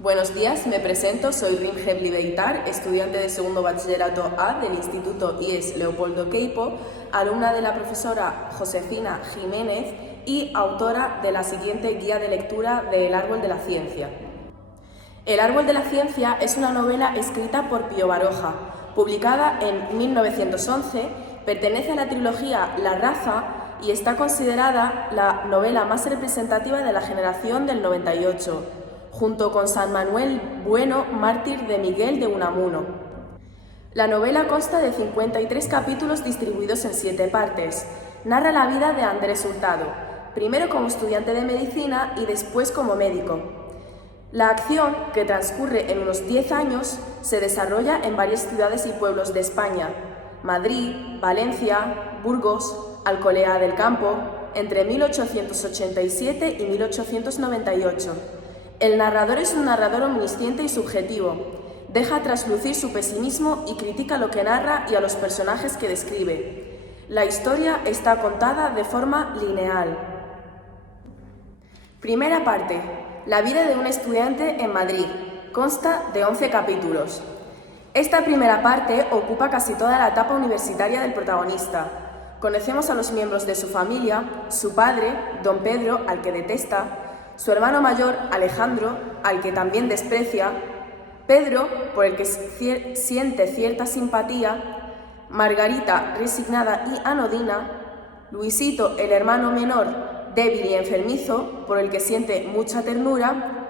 Buenos días, me presento, soy Rim Gebli Beitar, estudiante de segundo bachillerato A del Instituto IES Leopoldo Queipo, alumna de la profesora Josefina Jiménez y autora de la siguiente guía de lectura de El árbol de la ciencia. El árbol de la ciencia es una novela escrita por Pío Baroja, publicada en 1911, pertenece a la trilogía La raza y está considerada la novela más representativa de la generación del 98, junto con San Manuel Bueno, mártir de Miguel de Unamuno. La novela consta de 53 capítulos distribuidos en 7 partes. Narra la vida de Andrés Hurtado, primero como estudiante de medicina y después como médico. La acción, que transcurre en unos 10 años, se desarrolla en varias ciudades y pueblos de España: Madrid, Valencia, Burgos, Alcolea del Campo, entre 1887 y 1898. El narrador es un narrador omnisciente y subjetivo. Deja traslucir su pesimismo y critica lo que narra y a los personajes que describe. La historia está contada de forma lineal. Primera parte. La vida de un estudiante en Madrid. Consta de 11 capítulos. Esta primera parte ocupa casi toda la etapa universitaria del protagonista. Conocemos a los miembros de su familia, su padre, don Pedro, al que detesta, su hermano mayor, Alejandro, al que también desprecia, Pedro, por el que siente cierta simpatía, Margarita, resignada y anodina, Luisito, el hermano menor, débil y enfermizo, por el que siente mucha ternura.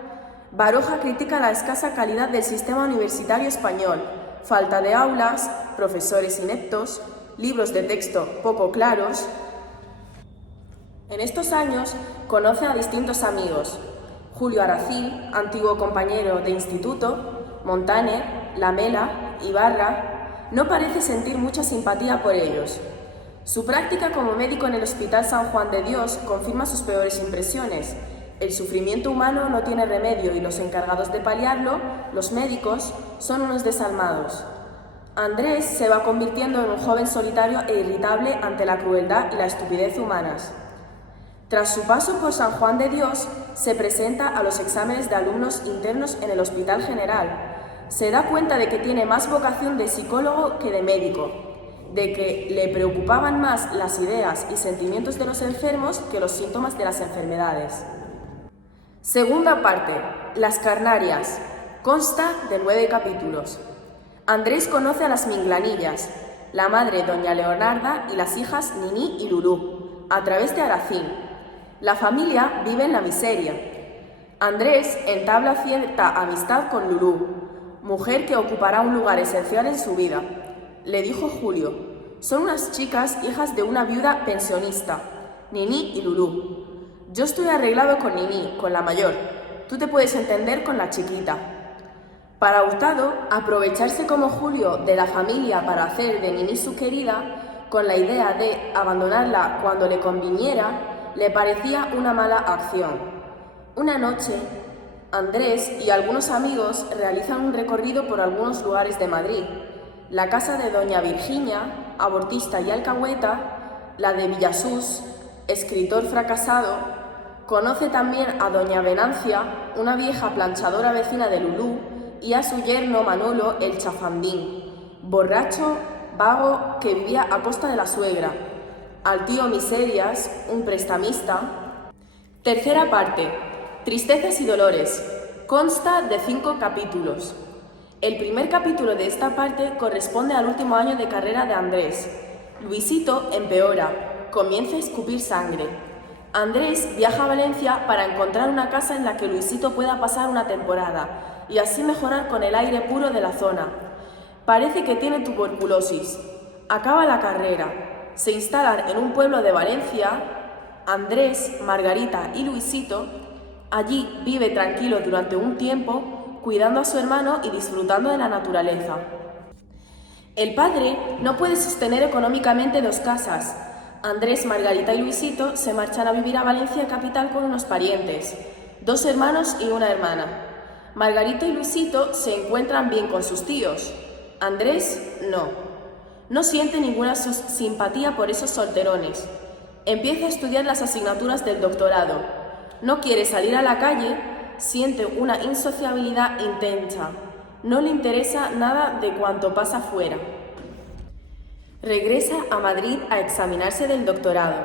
Baroja critica la escasa calidad del sistema universitario español, falta de aulas, profesores ineptos, libros de texto poco claros. En estos años conoce a distintos amigos: Julio Aracil, antiguo compañero de instituto, Montaner, Lamela, Ibarra. No parece sentir mucha simpatía por ellos. Su práctica como médico en el Hospital San Juan de Dios confirma sus peores impresiones. El sufrimiento humano no tiene remedio y los encargados de paliarlo, los médicos, son unos desalmados. Andrés se va convirtiendo en un joven solitario e irritable ante la crueldad y la estupidez humanas. Tras su paso por San Juan de Dios, se presenta a los exámenes de alumnos internos en el Hospital General. Se da cuenta de que tiene más vocación de psicólogo que de médico, de que le preocupaban más las ideas y sentimientos de los enfermos que los síntomas de las enfermedades. Segunda parte, Las Carnarias. Consta de 9 capítulos. Andrés conoce a las Minglanillas, la madre doña Leonarda y las hijas Niní y Lulú, a través de Aracín. La familia vive en la miseria. Andrés entabla cierta amistad con Lulú, mujer que ocupará un lugar esencial en su vida. Le dijo Julio: son unas chicas hijas de una viuda pensionista, Niní y Lulú. Yo estoy arreglado con Niní, con la mayor. Tú te puedes entender con la chiquita. Para Hurtado, aprovecharse como Julio de la familia para hacer de Niní su querida, con la idea de abandonarla cuando le conviniera, le parecía una mala acción. Una noche, Andrés y algunos amigos realizan un recorrido por algunos lugares de Madrid: la casa de doña Virginia, abortista y alcahueta, la de Villasús, escritor fracasado. Conoce también a doña Venancia, una vieja planchadora vecina de Lulú, y a su yerno Manolo el chafandín, borracho, vago, que vivía a costa de la suegra, al tío Miserias, un prestamista. Tercera parte, Tristezas y dolores. Consta de 5 capítulos. El primer capítulo de esta parte corresponde al último año de carrera de Andrés. Luisito empeora, comienza a escupir sangre. Andrés viaja a Valencia para encontrar una casa en la que Luisito pueda pasar una temporada y así mejorar con el aire puro de la zona. Parece que tiene tuberculosis. Acaba la carrera. Se instalan en un pueblo de Valencia. Andrés, Margarita y Luisito. Allí vive tranquilo durante un tiempo, cuidando a su hermano y disfrutando de la naturaleza. El padre no puede sostener económicamente 2 casas. Andrés, Margarita y Luisito se marchan a vivir a Valencia capital con unos parientes, 2 hermanos y una hermana. Margarita y Luisito se encuentran bien con sus tíos. Andrés no. No siente ninguna simpatía por esos solterones. Empieza a estudiar las asignaturas del doctorado. No quiere salir a la calle siente una insociabilidad intensa. No le interesa nada de cuanto pasa fuera. Regresa a Madrid a examinarse del doctorado.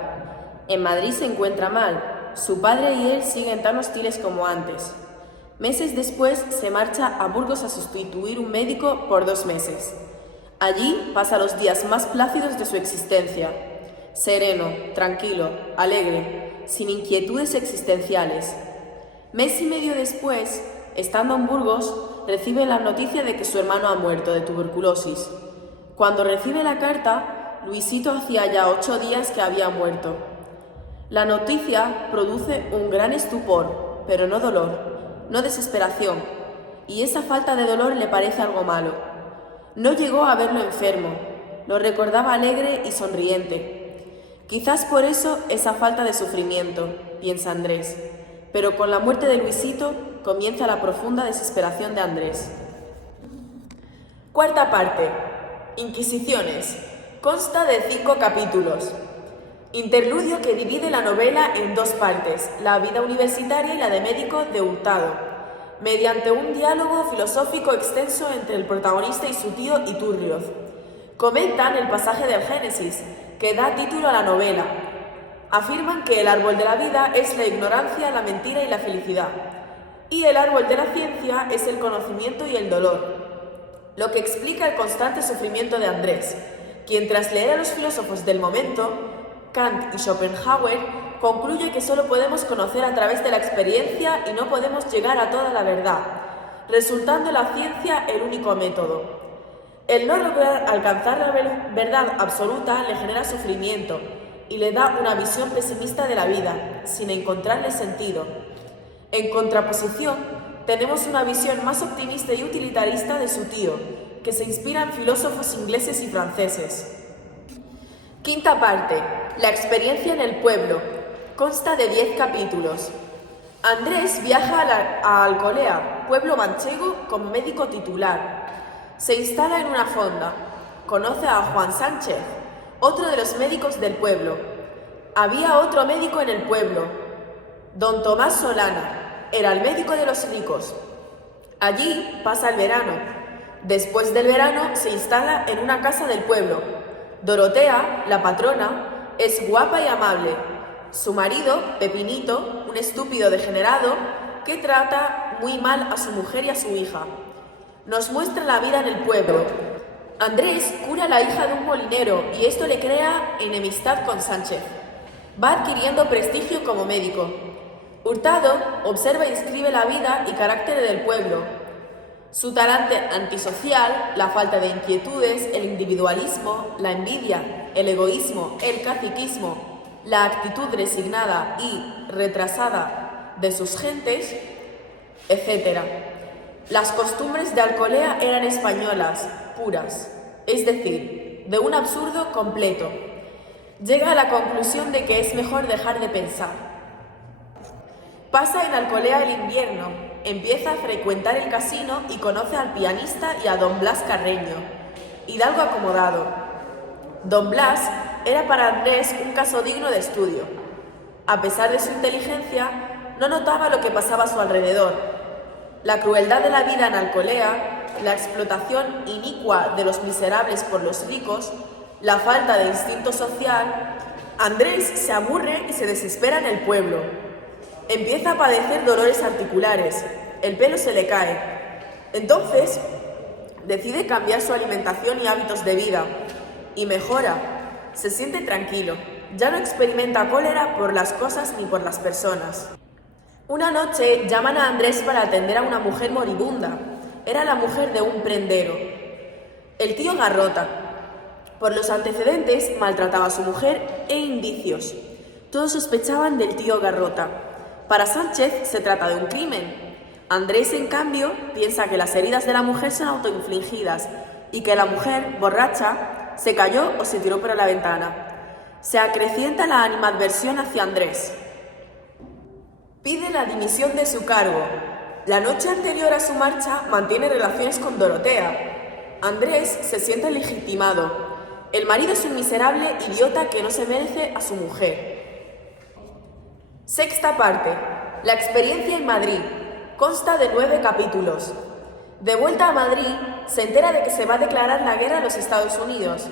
En Madrid se encuentra mal. Su padre y él siguen tan hostiles como antes. Meses después se marcha a Burgos a sustituir un médico por 2 meses. Allí pasa los días más plácidos de su existencia. Sereno, tranquilo, alegre, sin inquietudes existenciales. Mes y medio después, estando en Burgos, recibe la noticia de que su hermano ha muerto de tuberculosis. Cuando recibe la carta, Luisito hacía ya 8 días que había muerto. La noticia produce un gran estupor, pero no dolor, no desesperación, y esa falta de dolor le parece algo malo. No llegó a verlo enfermo, lo recordaba alegre y sonriente. Quizás por eso esa falta de sufrimiento, piensa Andrés, pero con la muerte de Luisito comienza la profunda desesperación de Andrés. Cuarta parte. Inquisiciones. Consta de 5 capítulos. Interludio que divide la novela en 2 partes, la vida universitaria y la de médico de Hurtado, mediante un diálogo filosófico extenso entre el protagonista y su tío Iturrioz. Comentan el pasaje del Génesis, que da título a la novela. Afirman que el árbol de la vida es la ignorancia, la mentira y la felicidad, y el árbol de la ciencia es el conocimiento y el dolor, lo que explica el constante sufrimiento de Andrés, quien tras leer a los filósofos del momento, Kant y Schopenhauer, concluye que solo podemos conocer a través de la experiencia y no podemos llegar a toda la verdad, resultando la ciencia el único método. El no lograr alcanzar la verdad absoluta le genera sufrimiento y le da una visión pesimista de la vida, sin encontrarle sentido. En contraposición, tenemos una visión más optimista y utilitarista de su tío, que se inspira en filósofos ingleses y franceses. Quinta parte. La experiencia en el pueblo. Consta de 10 capítulos. Andrés viaja a Alcolea, pueblo manchego, como médico titular. Se instala en una fonda. Conoce a Juan Sánchez, otro de los médicos del pueblo. Había otro médico en el pueblo, don Tomás Solana, era el médico de los ricos. Allí pasa el verano. Después del verano se instala en una casa del pueblo. Dorotea, la patrona, es guapa y amable. Su marido, Pepinito, un estúpido degenerado que trata muy mal a su mujer y a su hija. Nos muestra la vida en el pueblo. Andrés cura a la hija de un molinero y esto le crea enemistad con Sánchez. Va adquiriendo prestigio como médico. Hurtado observa y escribe la vida y carácter del pueblo. Su talante antisocial, la falta de inquietudes, el individualismo, la envidia, el egoísmo, el caciquismo, la actitud resignada y retrasada de sus gentes, etc. Las costumbres de Alcolea eran españolas, puras, es decir, de un absurdo completo. Llega a la conclusión de que es mejor dejar de pensar. Pasa en Alcolea el invierno, empieza a frecuentar el casino y conoce al pianista y a don Blas Carreño, hidalgo acomodado. Don Blas era para Andrés un caso digno de estudio. A pesar de su inteligencia, no notaba lo que pasaba a su alrededor. La crueldad de la vida en Alcolea, la explotación inicua de los miserables por los ricos, la falta de instinto social. Andrés se aburre y se desespera en el pueblo. Empieza a padecer dolores articulares, el pelo se le cae. Entonces, decide cambiar su alimentación y hábitos de vida, y mejora, se siente tranquilo, ya no experimenta cólera por las cosas ni por las personas. Una noche llaman a Andrés para atender a una mujer moribunda. Era la mujer de un prendero, el tío Garrota. Por los antecedentes, maltrataba a su mujer e indicios. Todos sospechaban del tío Garrota. Para Sánchez se trata de un crimen. Andrés, en cambio, piensa que las heridas de la mujer son autoinfligidas y que la mujer, borracha, se cayó o se tiró por la ventana. Se acrecienta la animadversión hacia Andrés. Pide la dimisión de su cargo. La noche anterior a su marcha mantiene relaciones con Dorotea. Andrés se siente legitimado. El marido es un miserable idiota que no se merece a su mujer. Sexta parte. La experiencia en Madrid. Consta de 9 capítulos. De vuelta a Madrid, se entera de que se va a declarar la guerra a los Estados Unidos.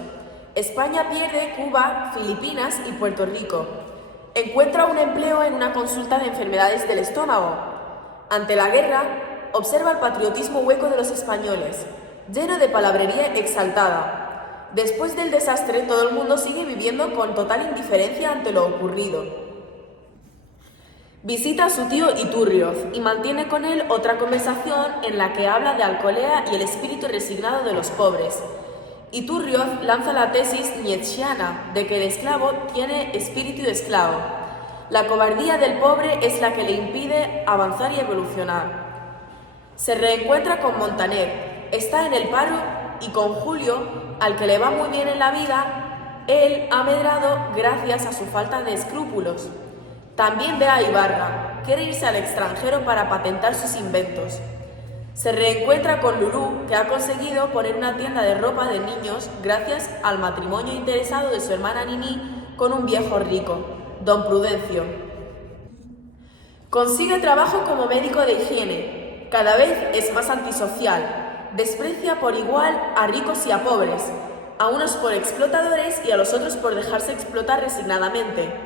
España pierde Cuba, Filipinas y Puerto Rico. Encuentra un empleo en una consulta de enfermedades del estómago. Ante la guerra, observa el patriotismo hueco de los españoles, lleno de palabrería exaltada. Después del desastre, todo el mundo sigue viviendo con total indiferencia ante lo ocurrido. Visita a su tío Iturrioz y mantiene con él otra conversación en la que habla de Alcolea y el espíritu resignado de los pobres. Iturrioz lanza la tesis nietzscheana de que el esclavo tiene espíritu de esclavo. La cobardía del pobre es la que le impide avanzar y evolucionar. Se reencuentra con Montaner, está en el paro y con Julio, al que le va muy bien en la vida, él ha medrado gracias a su falta de escrúpulos. También ve a Ibarra, quiere irse al extranjero para patentar sus inventos. Se reencuentra con Lulú, que ha conseguido poner una tienda de ropa de niños gracias al matrimonio interesado de su hermana Nini con un viejo rico, don Prudencio. Consigue trabajo como médico de higiene, cada vez es más antisocial, desprecia por igual a ricos y a pobres, a unos por explotadores y a los otros por dejarse explotar resignadamente.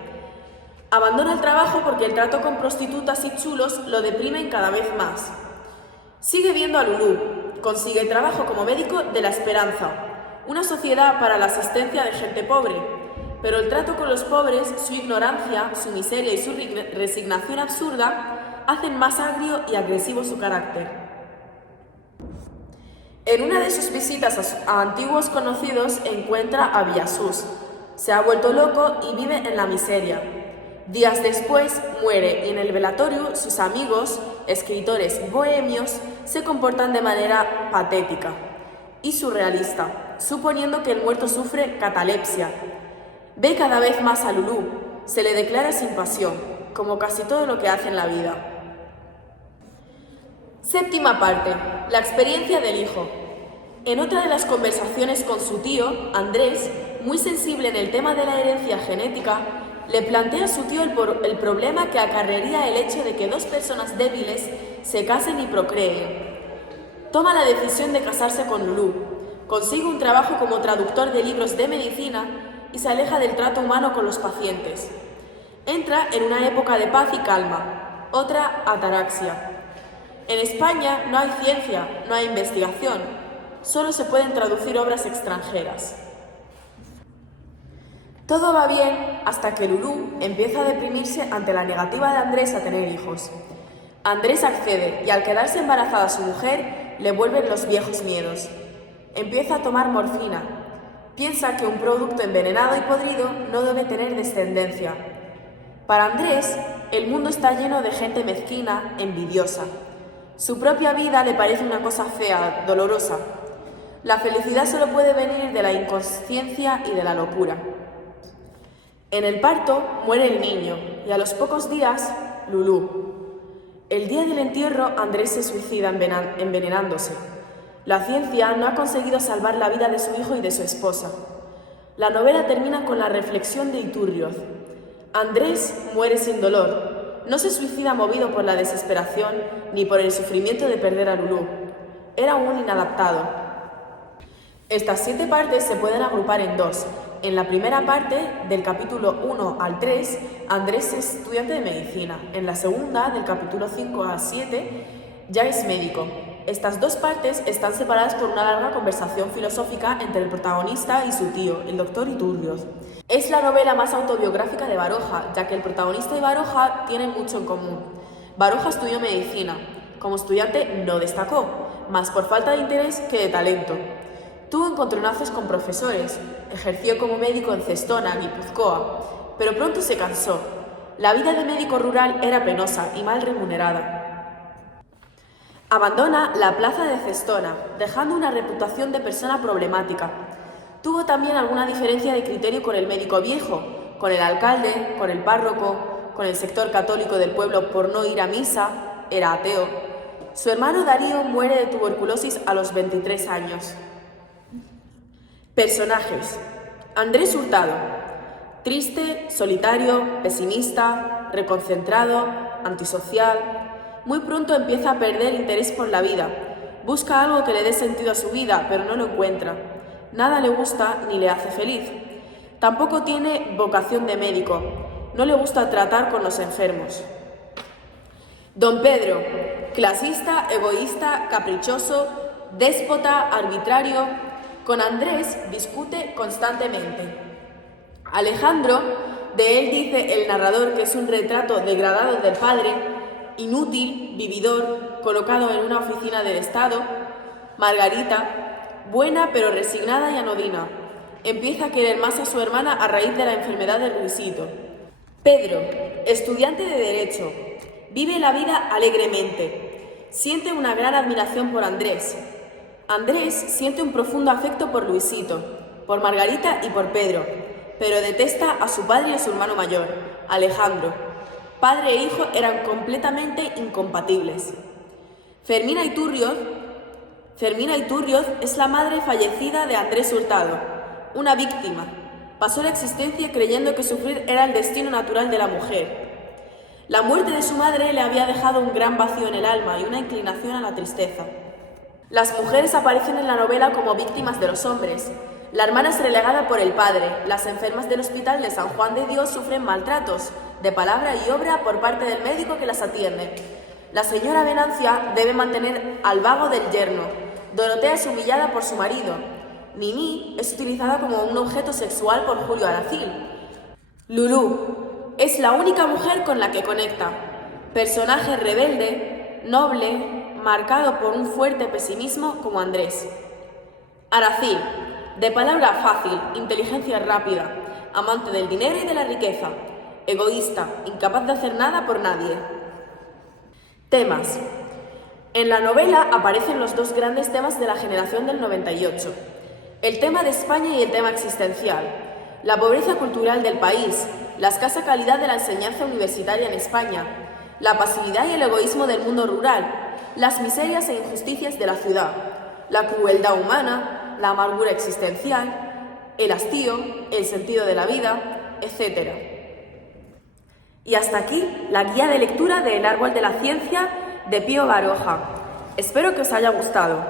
Abandona el trabajo porque el trato con prostitutas y chulos lo deprimen cada vez más. Sigue viendo a Lulú, consigue trabajo como médico de La Esperanza, una sociedad para la asistencia de gente pobre, pero el trato con los pobres, su ignorancia, su miseria y su resignación absurda hacen más agrio y agresivo su carácter. En una de sus visitas a antiguos conocidos encuentra a Villasús. Se ha vuelto loco y vive en la miseria. Días después muere y en el velatorio sus amigos, escritores bohemios, se comportan de manera patética y surrealista, suponiendo que el muerto sufre catalepsia. Ve cada vez más a Lulú, se le declara sin pasión, como casi todo lo que hace en la vida. Séptima parte, la experiencia del hijo. En otra de las conversaciones con su tío, Andrés, muy sensible en el tema de la herencia genética, le plantea a su tío el problema que acarrearía el hecho de que dos personas débiles se casen y procreen. Toma la decisión de casarse con Lulú, consigue un trabajo como traductor de libros de medicina y se aleja del trato humano con los pacientes. Entra en una época de paz y calma, otra ataraxia. En España no hay ciencia, no hay investigación, solo se pueden traducir obras extranjeras. Todo va bien hasta que Lulú empieza a deprimirse ante la negativa de Andrés a tener hijos. Andrés accede y al quedarse embarazada su mujer le vuelven los viejos miedos. Empieza a tomar morfina. Piensa que un producto envenenado y podrido no debe tener descendencia. Para Andrés, el mundo está lleno de gente mezquina, envidiosa. Su propia vida le parece una cosa fea, dolorosa. La felicidad solo puede venir de la inconsciencia y de la locura. En el parto muere el niño y a los pocos días, Lulú. El día del entierro, Andrés se suicida envenenándose. La ciencia no ha conseguido salvar la vida de su hijo y de su esposa. La novela termina con la reflexión de Iturrioz. Andrés muere sin dolor. No se suicida movido por la desesperación ni por el sufrimiento de perder a Lulú. Era un inadaptado. Estas 7 partes se pueden agrupar en 2. En la primera parte, del capítulo 1 al 3, Andrés es estudiante de medicina. En la segunda, del capítulo 5 al 7, ya es médico. Estas 2 partes están separadas por una larga conversación filosófica entre el protagonista y su tío, el doctor Iturrioz. Es la novela más autobiográfica de Baroja, ya que el protagonista y Baroja tienen mucho en común. Baroja estudió medicina. Como estudiante no destacó, más por falta de interés que de talento. Tuvo encontronazos con profesores, ejerció como médico en Cestona, Guipúzcoa, pero pronto se cansó. La vida de médico rural era penosa y mal remunerada. Abandona la plaza de Cestona, dejando una reputación de persona problemática. Tuvo también alguna diferencia de criterio con el médico viejo, con el alcalde, con el párroco, con el sector católico del pueblo por no ir a misa, era ateo. Su hermano Darío muere de tuberculosis a los 23 años. Personajes. Andrés Hurtado. Triste, solitario, pesimista, reconcentrado, antisocial. Muy pronto empieza a perder interés por la vida. Busca algo que le dé sentido a su vida, pero no lo encuentra. Nada le gusta ni le hace feliz. Tampoco tiene vocación de médico. No le gusta tratar con los enfermos. Don Pedro, clasista, egoísta, caprichoso, déspota, arbitrario, con Andrés discute constantemente. Alejandro, de él dice el narrador que es un retrato degradado del padre, inútil, vividor, colocado en una oficina del Estado. Margarita, buena pero resignada y anodina, empieza a querer más a su hermana a raíz de la enfermedad de Luisito. Pedro, estudiante de Derecho, vive la vida alegremente. Siente una gran admiración por Andrés. Andrés siente un profundo afecto por Luisito, por Margarita y por Pedro, pero detesta a su padre y a su hermano mayor, Alejandro. Padre e hijo eran completamente incompatibles. Fermina Iturrioz es la madre fallecida de Andrés Hurtado, una víctima. Pasó la existencia creyendo que sufrir era el destino natural de la mujer. La muerte de su madre le había dejado un gran vacío en el alma y una inclinación a la tristeza. Las mujeres aparecen en la novela como víctimas de los hombres. La hermana es relegada por el padre. Las enfermas del hospital de San Juan de Dios sufren maltratos, de palabra y obra, por parte del médico que las atiende. La señora Venancia debe mantener al vago del yerno. Dorotea es humillada por su marido. Mimi es utilizada como un objeto sexual por Julio Aracil. Lulú es la única mujer con la que conecta. Personaje rebelde, noble, marcado por un fuerte pesimismo como Andrés. Aracil, de palabra fácil, inteligencia rápida, amante del dinero y de la riqueza, egoísta, incapaz de hacer nada por nadie. Temas. En la novela aparecen los dos grandes temas de la generación del 98. El tema de España y el tema existencial. La pobreza cultural del país, la escasa calidad de la enseñanza universitaria en España, la pasividad y el egoísmo del mundo rural, las miserias e injusticias de la ciudad, la crueldad humana, la amargura existencial, el hastío, el sentido de la vida, etc. Y hasta aquí la guía de lectura de El árbol de la ciencia de Pío Baroja. Espero que os haya gustado.